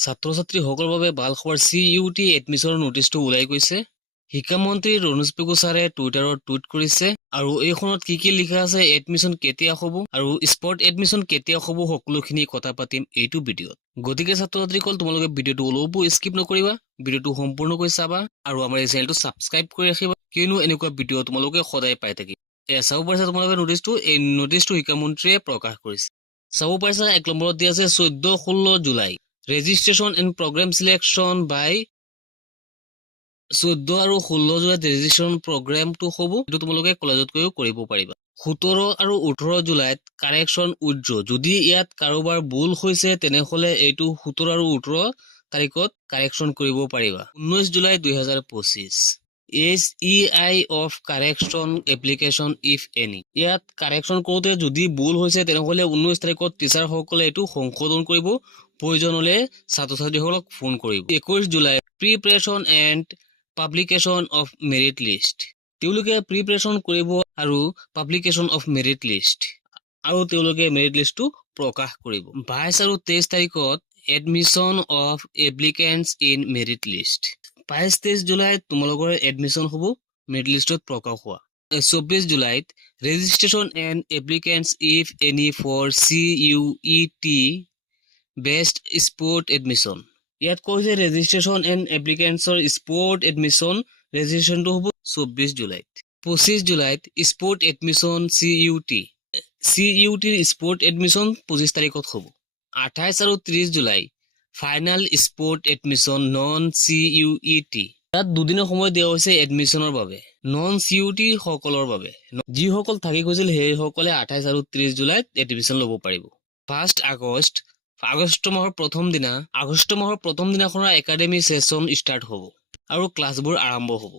ছাত্ৰ-ছাত্ৰীসকলৰ বাবে ভাল খবৰ CUT এডমিছনৰ নটিচটো ওলাই গৈছে। শিক্ষামন্ত্ৰী ৰণোজ পেগু ছাৰে টুইটাৰত টুইট কৰিছে আৰু এইখনত কি লিখা আছে, এডমিছন কেতিয়া হ'ব আৰু স্পট এডমিছন কেতিয়া হ'ব, সকলোখিনি কথা পাতিম এইটো ভিডিঅ'ত। গতিকে ছাত্ৰ-ছাত্ৰীসকল, তোমালোকে ভিডিঅ'টো অলপো স্কিপ নকৰিবা, ভিডিঅ'টো সম্পূৰ্ণকৈ চাবা আৰু আমাৰ এই চেনেলটো ছাবস্ক্ৰাইব কৰি ৰাখিবা, কিয়নো এনেকুৱা ভিডিঅ' তোমালোকে সদায় পাই থাকিবা। চাব পাৰিছা তোমালোকে নটিচটো, এই নটিচটো শিক্ষামন্ত্ৰীয়ে প্ৰকাশ কৰিছে। চাব পাৰিছা 1 নম্বৰত দিয়া আছে 14-16 July registration and programme selection by 14 আৰু 16 জুলাইত ৰেজিষ্ট্ৰেশ্যন প্ৰগ্ৰেমটো হ'ব, এইটো তোমালোকে কলেজত গৈও কৰিব পাৰিবা। 17 আৰু 18 জুলাইত কাৰেকশ্যন উইথড্ৰ, যদি ইয়াত কাৰোবাৰ ভুল হৈছে তেনেহ'লে এইটো 17 আৰু 18 তাৰিখত কাৰেকশ্যন কৰিব পাৰিবা। 19 July 2025 SEI of correction application if any, ইয়াত কাৰেকশ্যন কৰোঁতে যদি ভুল হৈছে তেনেহ'লে 19 তাৰিখত টিচাৰসকলে এইটো সংশোধন কৰিব, প্ৰয়োজন হ'লে ছাত্ৰ-ছাত্ৰীসকলক ফোন কৰিব। 21 July preparation and publication of merit list, তেওঁলোকে প্ৰিপেৰেশ্যন কৰিব আৰু পাব্লিকেশ্যন অফ মেৰিট লিষ্ট, আৰু তেওঁলোকে মেৰিট লিষ্টটো প্ৰকাশ কৰিব। 22 আৰু 23 তাৰিখত admission of applicants in merit list, 22-23 জুলাইত তোমালোকৰ এডমিশ্যন হ'ব, মেৰিট লিষ্টত প্ৰকাশ হোৱা। 24 জুলাইত registration and applicants if any for CUET based spot admission, ইয়াত কৈছে ৰেজিষ্ট্ৰেশ্যন এণ্ড এপ্লিকেণ্টছৰ স্পৰ্ট এডমিশ্যন ৰেজিষ্ট্ৰেশ্যনটো হ'ব 24 জুলাইত। 25 জুলাইত স্পৰ্ট এডমিশ্যন CUTৰ স্পৰ্ট এডমিশ্যন 25 তাৰিখত হ'ব। 28 আৰু 30 July final spot admission non CUET, তাত দুদিনৰ সময় দিয়া হৈছে এডমিশ্যনৰ বাবে, নন CUET সকলৰ বাবে। যিসকল থাকি গৈছিল সেইসকলে 28 আৰু 30 জুলাইত এডমিশ্যন ল'ব পাৰিব। 1 আগষ্ট মাহৰ প্ৰথম দিনাখনৰ একাডেমী ছেছন ষ্টাৰ্ট হ'ব আৰু ক্লাছবোৰ আৰম্ভ হ'ব।